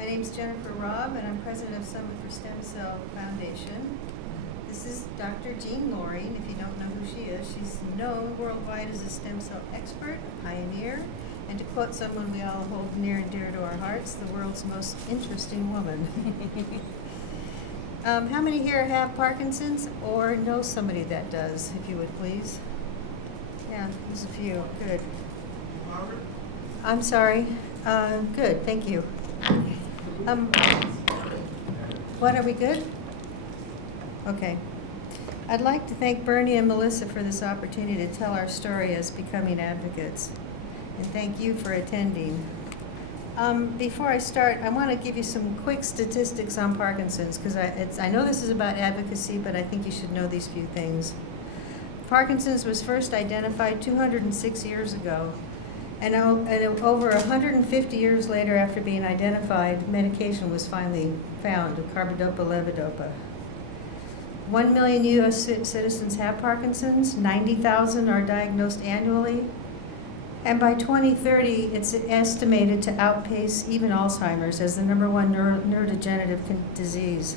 My name's Jenifer Raub, and I'm president of Summit for Stem Cell Foundation. This is Dr. Jeanne, if you don't know who she is. She's known worldwide as a stem cell expert, a pioneer, and to quote someone we all hold near and dear to our hearts, the world's most interesting woman. How many here have Parkinson's or know somebody that does, if you would please? Yeah, there's a few. Good. I'm sorry. Good, thank you. What, are we good? Okay. I'd like to thank Bernie and Melissa for this opportunity to tell our story as becoming advocates. And thank you for attending. Before I start, I want to give you some quick statistics on Parkinson's, because I know this is about advocacy, but I think you should know these few things. Parkinson's was first identified 206 years ago. And over 150 years later after being identified, medication was finally found, carbidopa-levodopa. 1 million U.S. citizens have Parkinson's, 90,000 are diagnosed annually, and by 2030, it's estimated to outpace even Alzheimer's as the #1 neurodegenerative disease.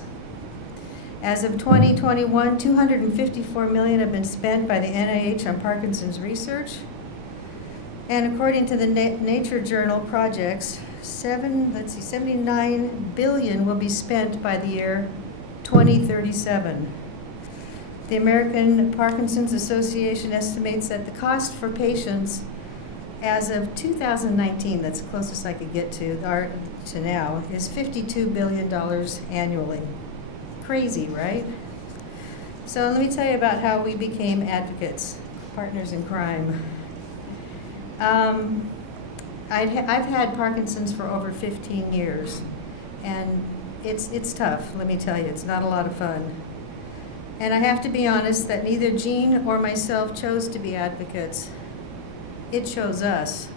As of 2021, $254 million have been spent by the NIH on Parkinson's research. And according to the Nature Journal projects, 79 billion will be spent by the year 2037. The American Parkinson's Association estimates that the cost for patients as of 2019, that's the closest I could get to now, is $52 billion annually. Crazy, right? So let me tell you about how we became advocates, partners in crime. I've had Parkinson's for over 15 years, and it's tough, let me tell you. It's not a lot of fun. And I have to be honest that neither Jeanne or myself chose to be advocates. It chose us.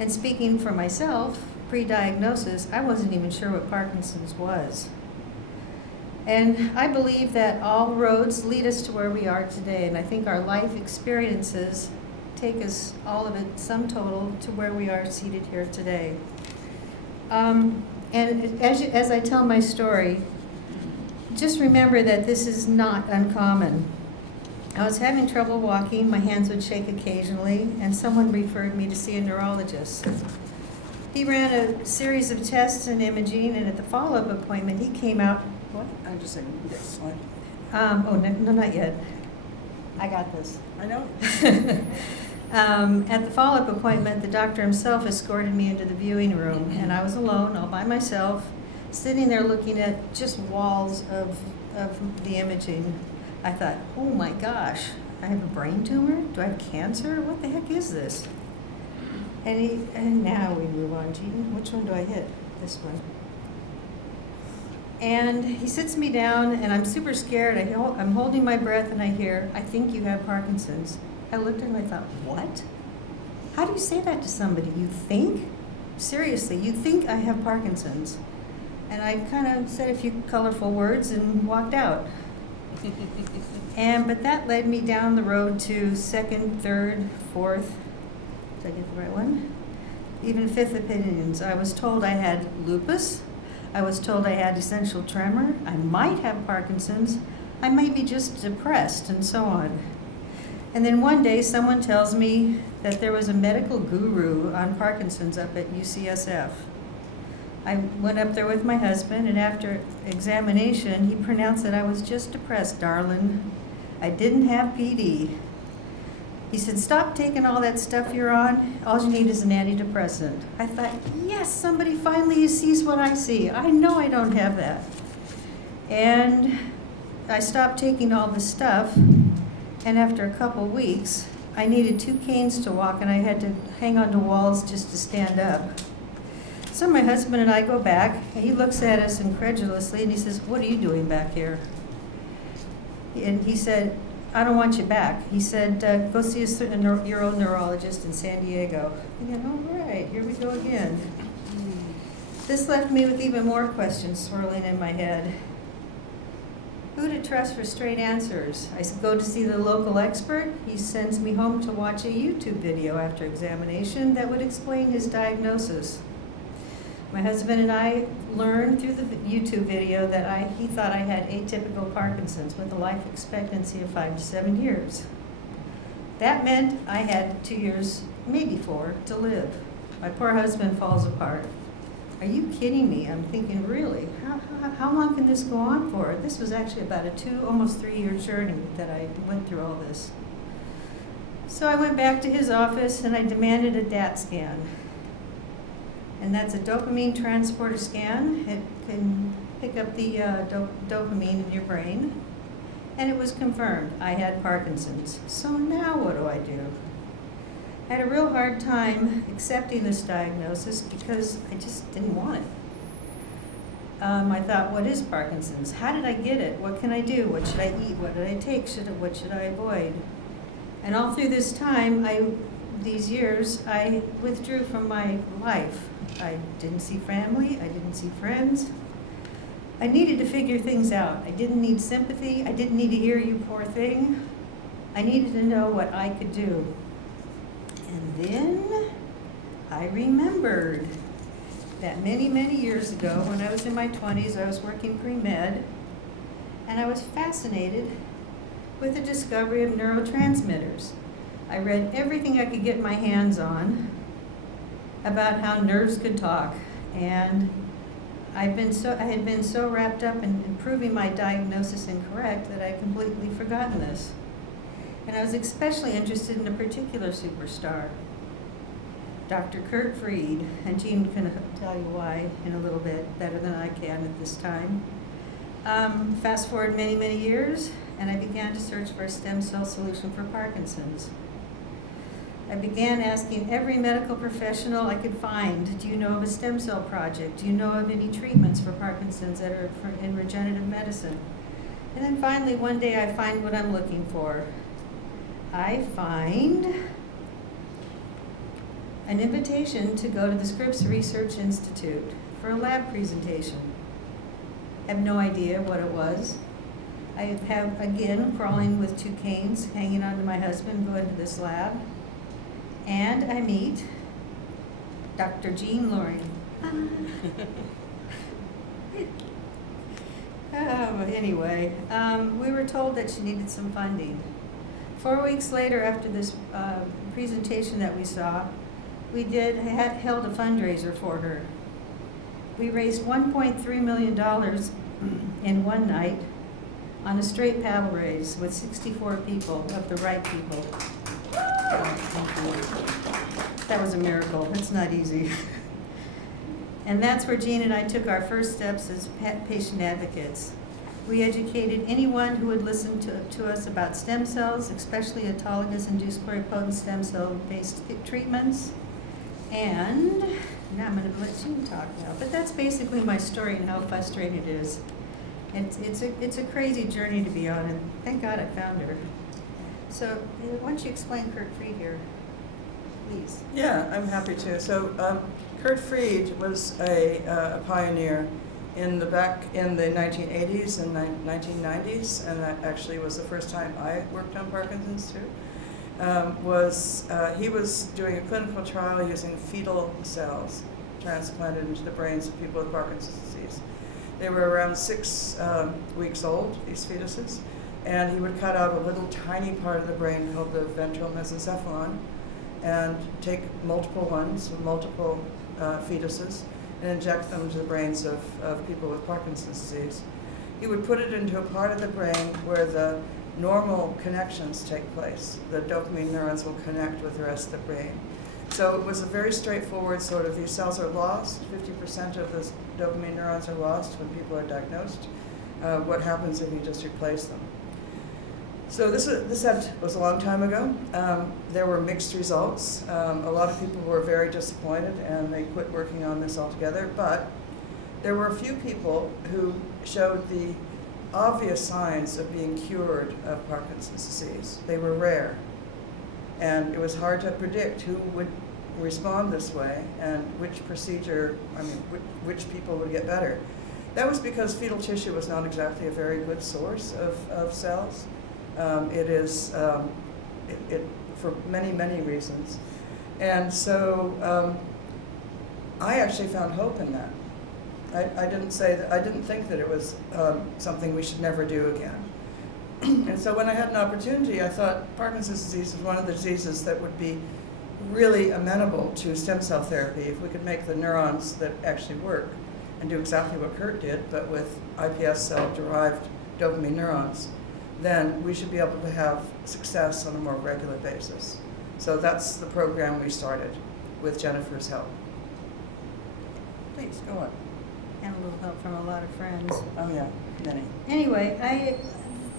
And speaking for myself, pre-diagnosis, I wasn't even sure what Parkinson's was. And I believe that all roads lead us to where we are today, and I think our life experiences take us, all of it, sum total, to where we are seated here today. And as I tell my story, just remember that this is not uncommon. I was having trouble walking, my hands would shake occasionally, and someone referred me to see a neurologist. He ran a series of tests and imaging, and at the follow-up appointment, he came out, what? I'm just saying, yes. Oh, no, not yet. I got this. I know. At the follow-up appointment, the doctor himself escorted me into the viewing room, and I was alone, all by myself, sitting there looking at just walls of the imaging. I thought, oh my gosh, I have a brain tumor? Do I have cancer? What the heck is this? And now we move on, Jeanne. Which one do I hit? This one. And he sits me down, and I'm super scared. I'm holding my breath, and I hear, I think you have Parkinson's. I looked at him, and I thought, what? How do you say that to somebody? You think? Seriously, you think I have Parkinson's? And I kind of said a few colorful words and walked out. But that led me down the road to second, third, fourth, did I get the right one? Even fifth opinions. I was told I had lupus. I was told I had essential tremor. I might have Parkinson's. I might be just depressed, and so on. And then one day someone tells me that there was a medical guru on Parkinson's up at UCSF. I went up there with my husband, and after examination, he pronounced that I was just depressed, darling. I didn't have PD. He said, stop taking all that stuff you're on. All you need is an antidepressant. I thought, yes, somebody finally sees what I see. I know I don't have that. And I stopped taking all the stuff, and after a couple weeks, I needed 2 canes to walk, and I had to hang onto walls just to stand up. So my husband and I go back, and he looks at us incredulously, and he says, what are you doing back here? And he said, I don't want you back. He said, go see your own neurologist in San Diego. And all right, here we go again. This left me with even more questions swirling in my head. Who to trust for straight answers? I go to see the local expert. He sends me home to watch a YouTube video after examination that would explain his diagnosis. My husband and I learned through the YouTube video that he thought I had atypical Parkinson's with a life expectancy of 5 to 7 years. That meant I had 2 years, maybe 4, to live. My poor husband falls apart. Are you kidding me? I'm thinking, really? How long can this go on for? This was actually about a 2, almost 3-year journey that I went through all this. So I went back to his office and I demanded a DAT scan. And that's a dopamine transporter scan. It can pick up the dopamine in your brain. And it was confirmed I had Parkinson's. So now what do I do? I had a real hard time accepting this diagnosis because I just didn't want it. I thought, what is Parkinson's? How did I get it? What can I do? What should I eat? What did I take? What should I avoid? And all through this time, these years, I withdrew from my life. I didn't see family. I didn't see friends. I needed to figure things out. I didn't need sympathy. I didn't need to hear you poor thing. I needed to know what I could do. And then I remembered that many, many years ago, when I was in my 20s, I was working pre-med, and I was fascinated with the discovery of neurotransmitters. I read everything I could get my hands on about how nerves could talk, and I had been so wrapped up in proving my diagnosis incorrect that I had completely forgotten this. And I was especially interested in a particular superstar, Dr. Kurt Fried, and Jeanne can tell you why in a little bit better than I can at this time. Fast forward many, many years, and I began to search for a stem cell solution for Parkinson's. I began asking every medical professional I could find, do you know of a stem cell project? Do you know of any treatments for Parkinson's that are in regenerative medicine? And then finally, one day, I find what I'm looking for. I find an invitation to go to the Scripps Research Institute for a lab presentation. I have no idea what it was. I have, again, crawling with 2 canes, hanging on to my husband, going to this lab. And I meet Dr. Jeanne Loring. Anyway, we were told that she needed some funding. 4 weeks later, after this presentation that we saw, we held a fundraiser for her. We raised $1.3 million in one night on a straight paddle race with 64 people, of the right people. That was a miracle. It's not easy. And that's where Jeanne and I took our first steps as patient advocates. We educated anyone who would listen to us about stem cells, especially autologous induced pluripotent stem cell-based treatments. And now I'm going to let Jeanne talk now. But that's basically my story and how frustrating it is. It's a crazy journey to be on, and thank God I found her. So why don't you explain Kurt Fried here, please? Yeah, I'm happy to. So Kurt Fried was a pioneer in the 1980s and 1990s, and that actually was the first time I worked on Parkinson's too. He was doing a clinical trial using fetal cells transplanted into the brains of people with Parkinson's disease. They were around 6 weeks old, these fetuses, and he would cut out a little tiny part of the brain called the ventral mesencephalon and take multiple ones, multiple fetuses, and inject them into the brains of people with Parkinson's disease. He would put it into a part of the brain where the normal connections take place. The dopamine neurons will connect with the rest of the brain. So it was a very straightforward sort of, these cells are lost, 50% of the dopamine neurons are lost when people are diagnosed. What happens if you just replace them? So this was a long time ago. There were mixed results. A lot of people were very disappointed and they quit working on this altogether, but there were a few people who showed the obvious signs of being cured of Parkinson's disease. They were rare, and it was hard to predict who would respond this way and which people would get better. That was because fetal tissue was not exactly a very good source of cells. It is for many, many reasons. And so I actually found hope in that. I didn't say that, I didn't think that it was something we should never do again. And so when I had an opportunity, I thought Parkinson's disease was one of the diseases that would be really amenable to stem cell therapy if we could make the neurons that actually work and do exactly what Kurt did, but with iPS cell-derived dopamine neurons, then we should be able to have success on a more regular basis. So that's the program we started with Jenifer's help. Please, go on. And a little help from a lot of friends. Oh yeah, many. Anyway,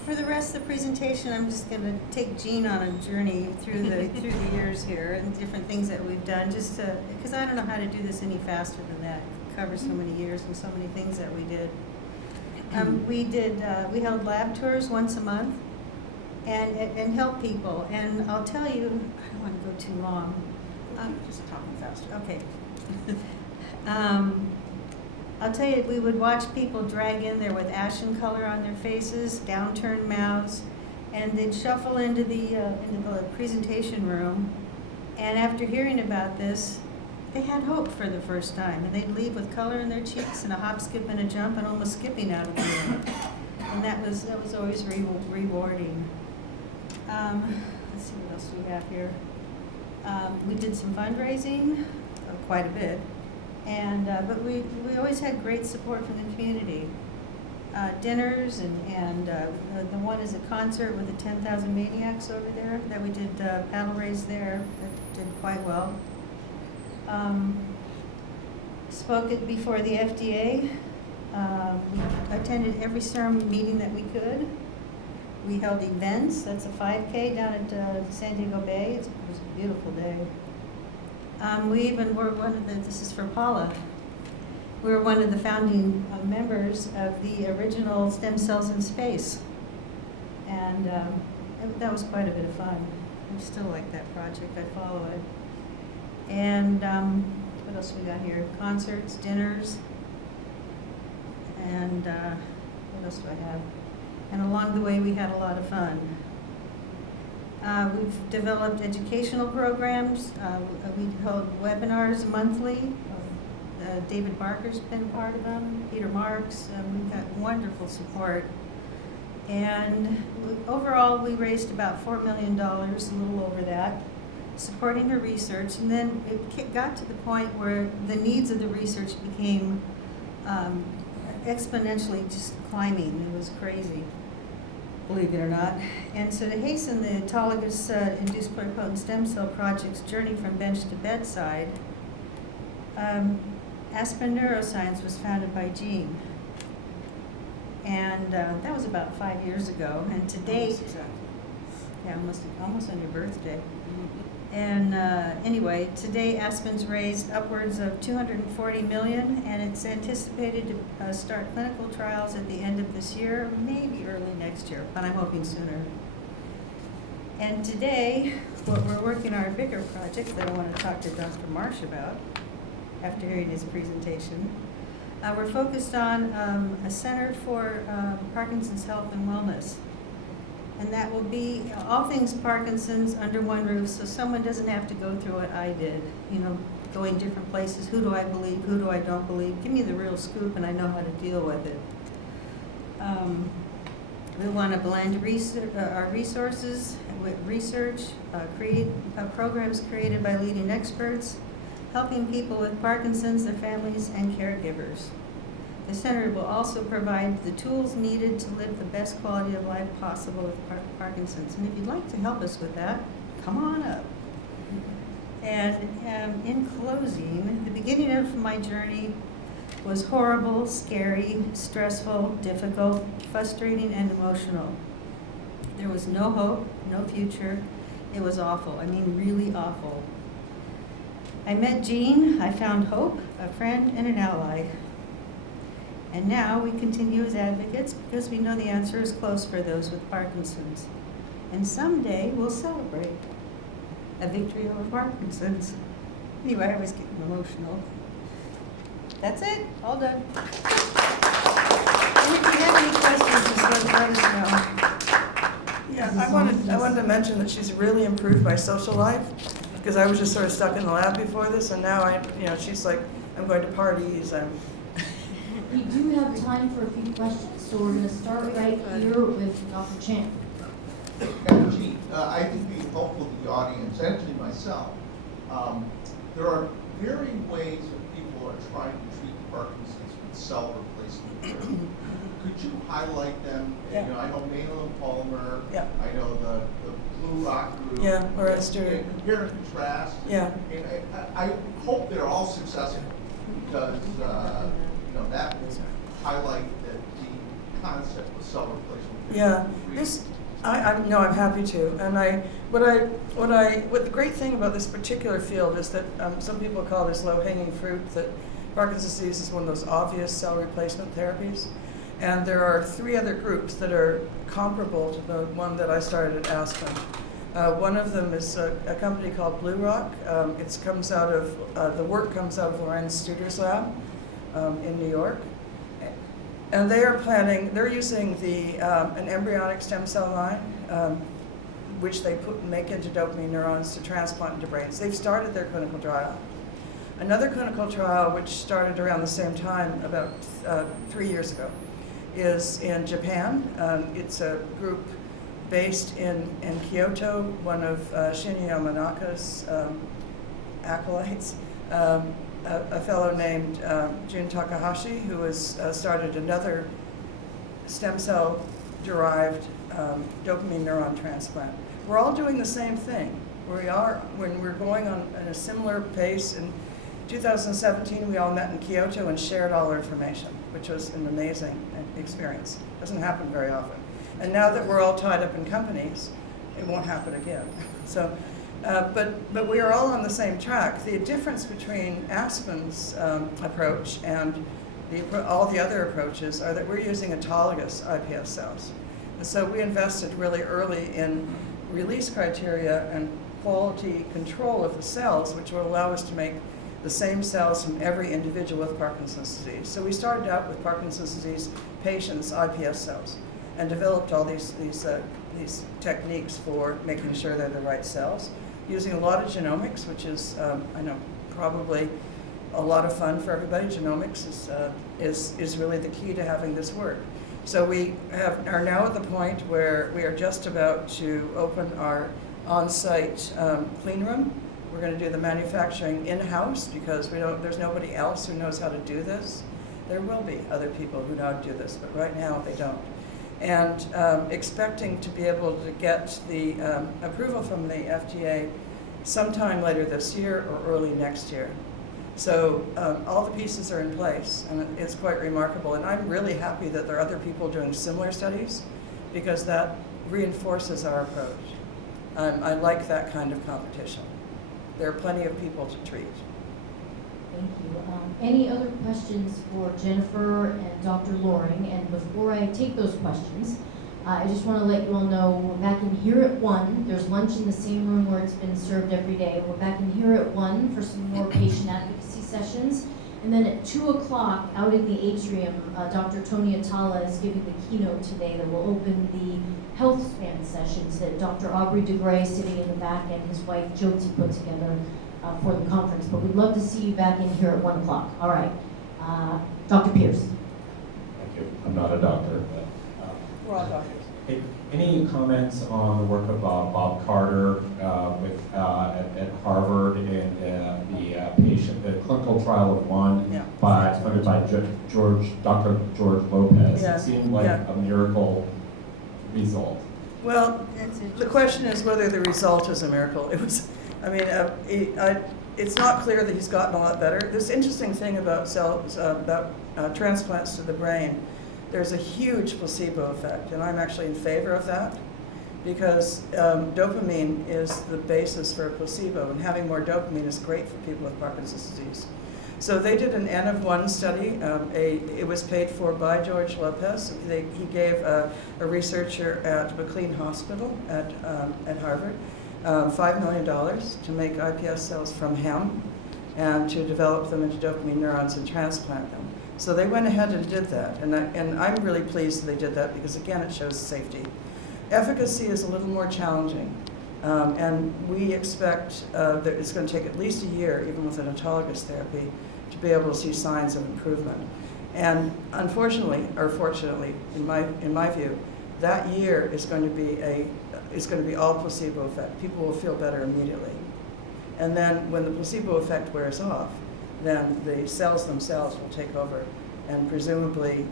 for the rest of the presentation, I'm just going to take Jeanne on a journey through the years here and different things that we've done, just because I don't know how to do this any faster than that. It covers so many years and so many things that we did. We held lab tours once a month and help people. And I'll tell you, I don't want to go too long. Just talking faster. Okay. I'll tell you, we would watch people drag in there with ashen color on their faces, downturned mouths, and they'd shuffle into the presentation room. And after hearing about this, they had hope for the first time, and they'd leave with color in their cheeks and a hop, skip, and a jump, and almost skipping out of the room. And that was always rewarding. Let's see what else we have here. We did some fundraising, quite a bit. But we always had great support from the community. Dinners and the one is a concert with the 10,000 Maniacs over there that we did paddle raise there. That did quite well. Spoke it before the FDA. We attended every CERM meeting that we could. We held events. That's a 5K down at San Diego Bay. It was a beautiful day. We even were this is for Paula, we were one of the founding members of the original Stem Cells in Space. And that was quite a bit of fun. I still like that project, I follow it. And what else we got here? Concerts, dinners, and what else do I have? And along the way we had a lot of fun. We've developed educational programs. We hold webinars monthly. David Barker's been part of them, Peter Marks. We've got wonderful support. And overall, we raised about $4 million, a little over that, supporting her research. And then it got to the point where the needs of the research became exponentially just climbing. It was crazy, believe it or not. And so to hasten the autologous induced pluripotent stem cell project's journey from bench to bedside, Aspen Neuroscience was founded by Jeanne. And that was about 5 years ago. And to date, yeah, almost on your birthday. And anyway, today Aspen's raised upwards of $240 million, and it's anticipated to start clinical trials at the end of this year, maybe early next year, but I'm hoping sooner. And today, what we're working on our bigger project that I want to talk to Dr. Marsh about after hearing his presentation. We're focused on a Center for Parkinson's Health and Wellness. And that will be all things Parkinson's under one roof, so someone doesn't have to go through what I did, going different places. Who do I believe? Who do I don't believe? Give me the real scoop and I know how to deal with it. We want to blend our resources with research, create programs created by leading experts, helping people with Parkinson's, their families, and caregivers. The center will also provide the tools needed to live the best quality of life possible with Parkinson's. And if you'd like to help us with that, come on up. And in closing, the beginning of my journey was horrible, scary, stressful, difficult, frustrating, and emotional. There was no hope, no future. It was awful. I mean, really awful. I met Jeanne. I found hope, a friend, and an ally. And now we continue as advocates because we know the answer is close for those with Parkinson's. And someday we'll celebrate a victory over Parkinson's. Anyway, I was getting emotional. That's it, all done. And if you have any questions, just let us know. Yeah, I wanted to mention that she's really improved my social life, because I was just sort of stuck in the lab before this, and now she's like I'm going to parties. We do have time for a few questions, so we're going to start right here with Dr. Chan. Dr. Jeanne, I think it'd be helpful to the audience and to myself. There are varying ways that people are trying to treat Parkinson's with cell replacement therapy. Could you highlight them? Yeah. You know, I know Manuel polymer. Yeah. I know the Blue Rock group. Yeah, or Esther. Compare and contrast. Yeah. And I hope they're all successful because you know that will highlight the concept of cell replacement therapy. Yeah. I'm happy to. And what the great thing about this particular field is that some people call this low-hanging fruit, that Parkinson's disease is one of those obvious cell replacement therapies. And there are 3 other groups that are comparable to the one that I started at Aspen. One of them is a company called Blue Rock. It comes out of, the work comes out of Lorenz Studer's lab in New York. And they are they're using an embryonic stem cell line, which they make into dopamine neurons to transplant into brains. They've started their clinical trial. Another clinical trial, which started around the same time, about 3 years ago, is in Japan. It's a group based in Kyoto, one of Shinya Yamanaka's acolytes. A fellow named Jun Takahashi, who has started another stem cell derived dopamine neuron transplant. We're all doing the same thing. When we're going on at a similar pace. In 2017, we all met in Kyoto and shared all our information, which was an amazing experience. Doesn't happen very often. And now that we're all tied up in companies, it won't happen again. So. But we are all on the same track. The difference between Aspen's approach and all the other approaches are that we're using autologous iPS cells. And so we invested really early in release criteria and quality control of the cells, which will allow us to make the same cells from every individual with Parkinson's disease. So we started out with Parkinson's disease patients' iPS cells and developed all these techniques for making sure they're the right cells, using a lot of genomics, which is, I know, probably a lot of fun for everybody. Genomics is really the key to having this work. So we are now at the point where we are just about to open our on-site clean room. We're going to do the manufacturing in-house because there's nobody else who knows how to do this. There will be other people who know how to do this, but right now they don't. And expecting to be able to get the approval from the FDA sometime later this year or early next year. So all the pieces are in place, and it's quite remarkable. And I'm really happy that there are other people doing similar studies because that reinforces our approach. I like that kind of competition. There are plenty of people to treat. Thank you. Any other questions for Jenifer and Dr. Loring? And before I take those questions, I just want to let you all know we're back in here at 1. There's lunch in the same room where it's been served every day. We're back in here at 1 for some more patient advocacy sessions. And then at 2 o'clock out in the atrium, Dr. Tony Atala is giving the keynote today that will open the health span sessions that Dr. Aubrey DeGray, sitting in the back, and his wife Jyoti put together for the conference. But we'd love to see you back in here at 1 o'clock. All right. Dr. Pierce. Thank you. I'm not a doctor, but We're all doctors. hey, any comments on the work of Bob Carter at Harvard and the clinical trial of one funded by Dr. George Lopez? Yeah. It seemed like a miracle result. Well, the question is whether the result is a miracle. It was, I mean, it's not clear that he's gotten a lot better. This interesting thing about transplants to the brain, there's a huge placebo effect, and I'm actually in favor of that because dopamine is the basis for a placebo, and having more dopamine is great for people with Parkinson's disease. So they did an N of 1 study. It was paid for by George Lopez. He gave a researcher at McLean Hospital at Harvard $5 million to make iPS cells from him and to develop them into dopamine neurons and transplant them. So they went ahead and did that, and I'm really pleased that they did that because, again, it shows safety. Efficacy is a little more challenging, and we expect that it's going to take at least a year, even with an autologous therapy, to to be able to see signs of improvement. And unfortunately, or fortunately, in my view, that year is going to be all placebo effect. People will feel better immediately. And then when the placebo effect wears off, then the cells themselves will take over and presumably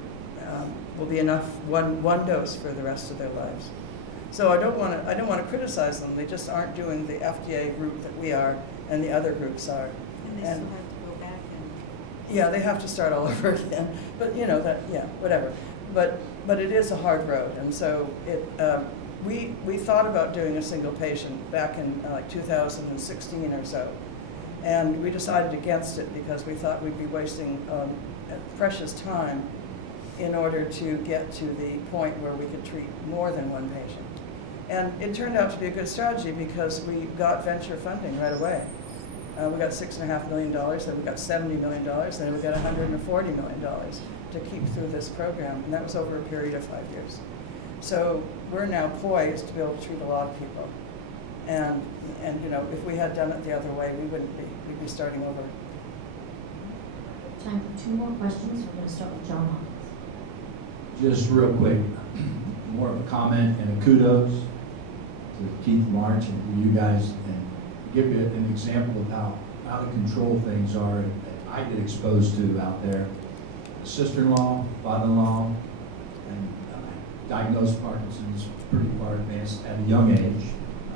will be enough one dose for the rest of their lives. So I don't want to criticize them. They just aren't doing the FDA route that we are and the other groups are. And they still have to go back and. Yeah, they have to start all over again. But you know that, yeah, whatever. But it is a hard road, and so we thought about doing a single patient back in like 2016 or so, and we decided against it because we thought we'd be wasting precious time in order to get to the point where we could treat more than one patient. And it turned out to be a good strategy because we got venture funding right away. We got $6.5 million, then we got $70 million, then we got $140 million to keep through this program, and that was over a period of 5 years. So we're now poised to be able to treat a lot of people. And you know, if we had done it the other way, we wouldn't be. We'd be starting over. Time for 2 more questions. We're going to start with John Hawkins. Just real quick, more of a comment and a kudos to Keith March and for you guys, and give you an example of how out of control things are that I get exposed to out there. Sister-in-law, father-in-law, and diagnosed Parkinson's pretty far advanced at a young age.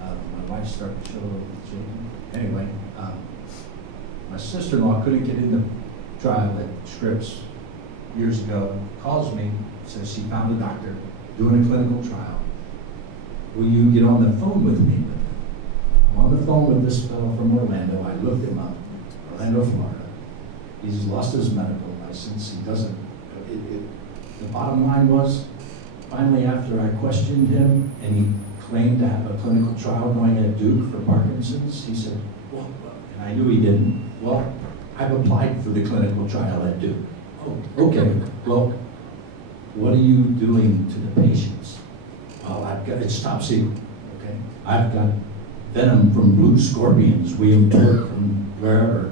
My wife started to show with Jeanne. Anyway, my sister-in-law couldn't get in the trial at Scripps years ago, calls me, says she found a doctor doing a clinical trial. Will you get on the phone with me? I'm on the phone with this fellow from Orlando. I looked him up, Orlando, Florida. He's lost his medical license. He doesn't, the bottom line was, finally after I questioned him and he claimed to have a clinical trial going at Duke for Parkinson's, he said, well, and I knew he didn't, well, I've applied for the clinical trial at Duke. Oh, okay, well, what are you doing to the patients? Well, I've got, it's top secret, okay? I've got venom from blue scorpions we import from wherever,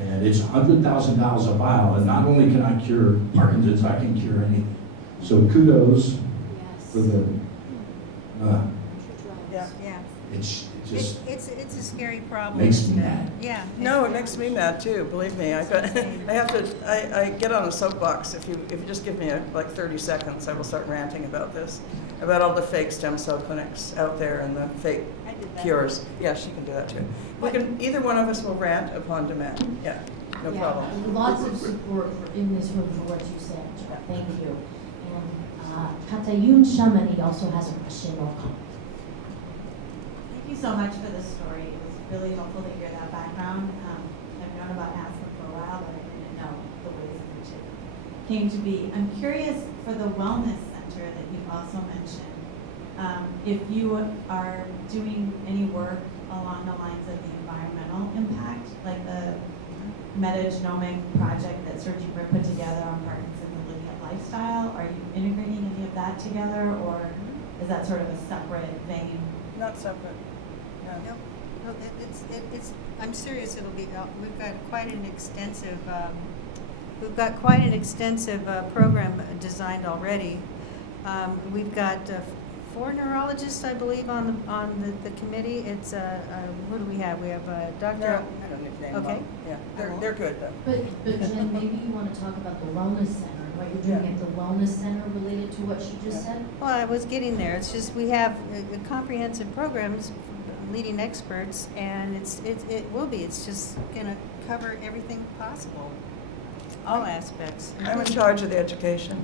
and it's $100,000 a vial, and not only can I cure Parkinson's, I can cure anything. So kudos for the, Yeah. it's just It's a scary problem. makes isn't me it? mad. Yeah. No, it makes me mad too. Believe me, I get on a soapbox. If you just give me like 30 seconds, I will start ranting about this, about all the fake stem cell clinics out there and the fake I did that. cures. Yeah, she can do that too. We can. Either one of us will rant upon demand. Yeah, no problem. And lots of support in this room for what you said. Thank you. And Katayun Shamani also has a question or comment. Thank you so much for this story. It was really helpful to hear that background. I've known about asthma for a while, but I didn't know the ways in which it came to be. I'm curious for the wellness center that you also mentioned, if you are doing any work along the lines of the environmental impact, like the metagenomic project that Sergi put together on Parkinson's and looking at lifestyle. Are you integrating any of that together, or is that sort of a separate vein? Not separate. No. No, it's, I'm serious, it'll be, we've got quite an extensive, program designed already. We've got 4 neurologists, I believe, on the committee. It's, what do we have? We have Dr. No, I don't need to name them. Okay. Yeah, they're good though. But Jen, maybe you want to talk about the wellness center, what you're doing at the wellness center related to what she just said? Well, I was getting there. It's just we have a comprehensive programs, leading experts, and it will be. It's just going to cover everything possible, all aspects. I'm in charge of the education.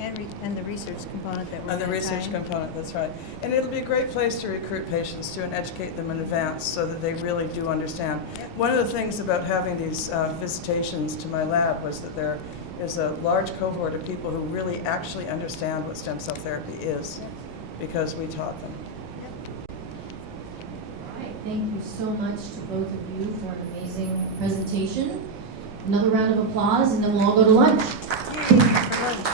And the research component that we're And the gonna research tie in. component, that's right. And it'll be a great place to recruit patients to and educate them in advance so that they really do understand. Yep. One of the things about having these visitations to my lab was that there is a large cohort of people who really actually understand what stem cell therapy is because we taught them. All right, thank you so much to both of you for an amazing presentation. Another round of applause, and then we'll all go to lunch. Yay, for lunch.